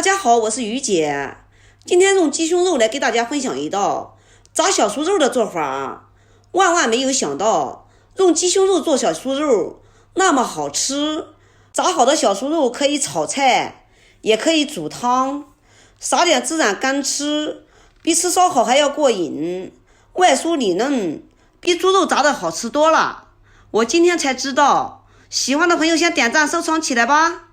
大家好，我是于姐。今天用鸡胸肉来给大家分享一道炸小酥肉的做法。万万没有想到，用鸡胸肉做小酥肉那么好吃。炸好的小酥肉可以炒菜，也可以煮汤，撒点孜然干吃，比吃烧烤还要过瘾。外酥里嫩，比猪肉炸的好吃多了。我今天才知道，喜欢的朋友先点赞收藏起来吧。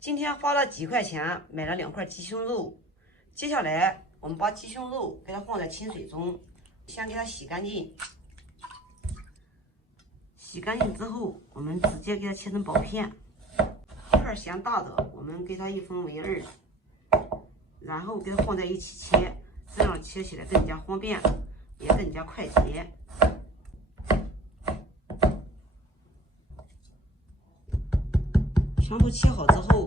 今天花了几块钱买了2块鸡胸肉，接下来我们把鸡胸肉给它放在清水中，先给它洗干净。洗干净之后，我们直接给它切成薄片，片嫌大的我们给它一分为2，然后给它放在一起切，这样切起来更加方便，也更加快捷。全部切好之后，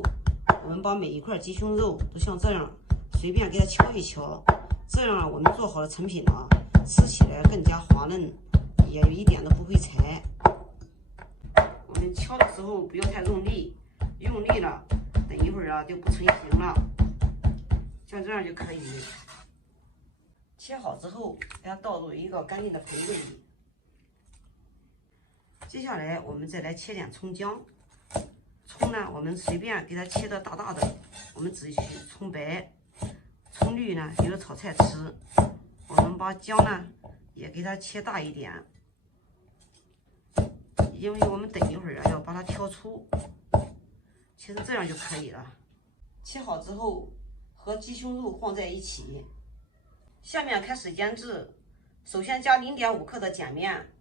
我们把每一块鸡胸肉都像这样随便给它敲一敲，这样我们做好的成品啊，吃起来更加滑嫩，也一点都不会柴。我们敲的时候不要太用力，用力了等一会儿啊就不成形了，像这样就可以。切好之后给它倒入一个干净的盆子里。接下来我们再来切点葱姜。葱呢，我们随便给它切的大大的，我们只取葱白，葱绿呢留着炒菜吃。我们把姜呢也给它切大一点，因为我们等一会儿啊要把它挑粗，切成这样就可以了。切好之后和鸡胸肉放在一起，下面开始腌制。首先加0.5克的碱面，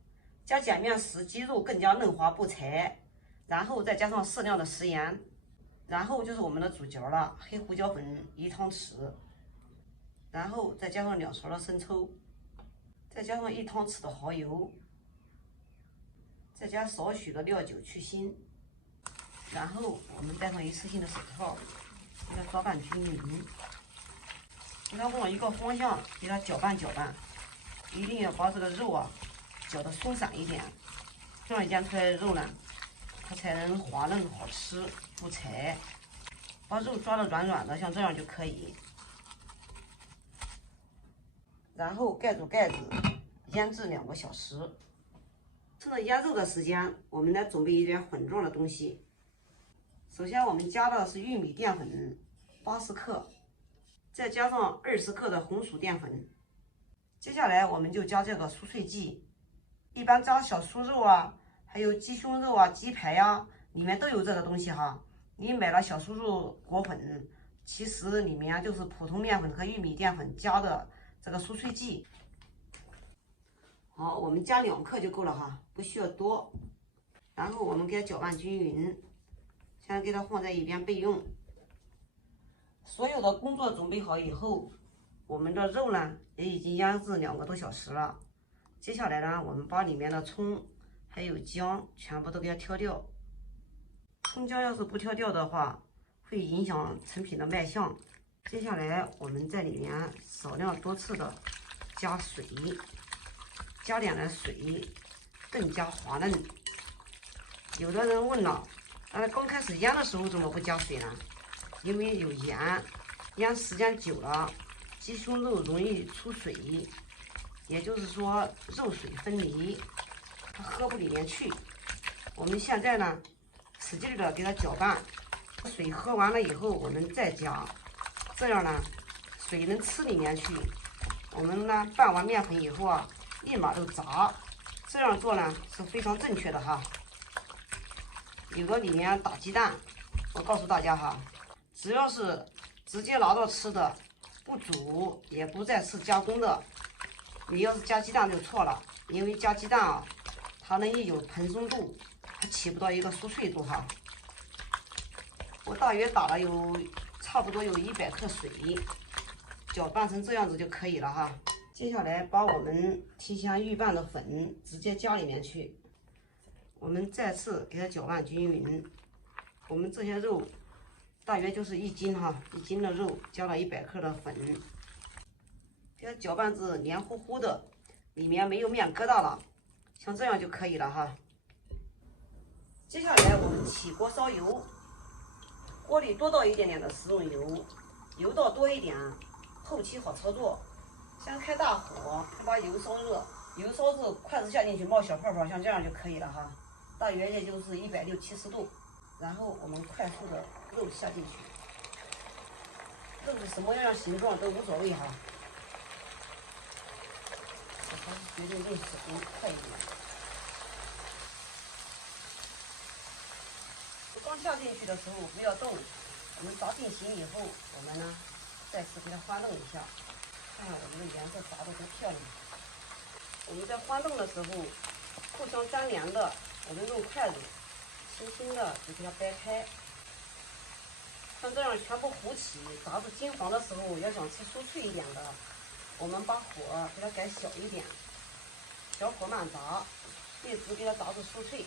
加碱面使鸡肉更加嫩滑不柴。然后再加上适量的食盐，然后就是我们的主角了，黑胡椒粉1汤匙，然后再加上2勺的生抽，再加上1汤匙的蚝油，再加少许的料酒去腥，然后我们戴上一次性的手套，给它抓拌均匀，给它往一个方向给它搅拌搅拌，一定要把这个肉啊搅得松散一点，这样腌出来的肉呢它才能滑嫩好吃不柴，把肉抓得软软的，像这样就可以。然后盖住盖子，腌制2个小时。趁着腌肉的时间，我们来准备一点粉状的东西。首先我们加的是玉米淀粉80克，再加上20克的红薯淀粉。接下来我们就加这个酥脆剂，一般炸小酥肉啊。还有鸡胸肉啊、鸡排呀，里面都有这个东西哈。你买了小酥肉果粉，其实里面就是普通面粉和玉米淀粉加的这个酥脆剂。好，我们加2克就够了哈，不需要多。然后我们给它搅拌均匀，先给它放在一边备用。所有的工作准备好以后，我们的肉呢也已经腌制2个多小时了。接下来呢，我们把里面的葱还有姜全部都给它挑掉，葱姜要是不挑掉的话，会影响成品的卖相。接下来我们在里面少量多次的加水，加点的水更加滑嫩。有的人问了，刚开始腌的时候怎么不加水呢？因为有盐，腌时间久了，鸡胸肉容易出水，也就是说肉水分离。它喝不里面去，我们现在呢，使劲的给它搅拌，水喝完了以后，我们再加，这样呢，水能吃里面去。我们呢拌完面粉以后啊，立马就炸，这样做呢是非常正确的哈。有的里面打鸡蛋，我告诉大家哈，只要是直接拿到吃的，不煮也不再次加工的，你要是加鸡蛋就错了，因为加鸡蛋啊。它能有蓬松度，它起不到一个酥脆度哈。我大约打了差不多有100克水，搅拌成这样子就可以了哈。接下来把我们提前预拌的粉直接加里面去，我们再次给它搅拌均匀。我们这些肉大约就是1斤哈，1斤的肉加了100克的粉，给它搅拌至黏糊糊的，里面没有面疙瘩了。像这样就可以了哈。接下来我们起锅烧油，锅里多倒一点点的食用油，油倒多一点，后期好操作。先开大火，把油烧热，油烧热，筷子下进去冒小泡泡，像这样就可以了哈。大约也就是160、170度，然后我们快速的肉下进去，肉是什么样的形状都无所谓哈。我还是决定用手快一点。刚下进去的时候不要动，我们炸定型以后，我们呢再次给它翻动一下，看看我们的颜色炸得多漂亮。我们在翻动的时候，互相粘连的，我们用筷子轻轻的就给它掰开，像这样全部糊起，炸至金黄的时候，要想吃酥脆一点的，我们把火给它改小一点，小火慢炸，一直给它炸至酥脆。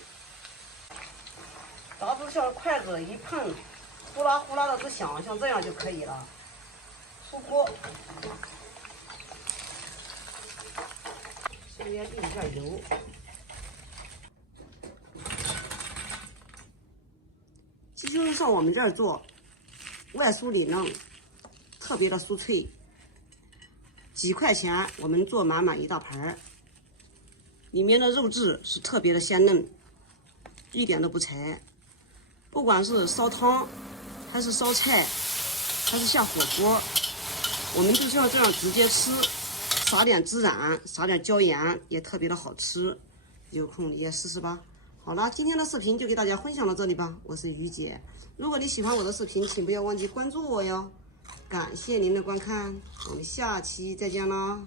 炸至像筷子一碰，呼啦呼啦的直响，像这样就可以了。出锅，先给它滴一下油。鸡胸肉上我们这儿做，外酥里嫩，特别的酥脆。几块钱我们做满满一大盘，里面的肉质是特别的鲜嫩，一点都不柴。不管是烧汤，还是烧菜，还是下火锅，我们就像这样直接吃，撒点孜然，撒点椒盐，也特别的好吃。有空你也试试吧。好了，今天的视频就给大家分享到这里吧。我是于姐，如果你喜欢我的视频，请不要忘记关注我哟。感谢您的观看，我们下期再见啦。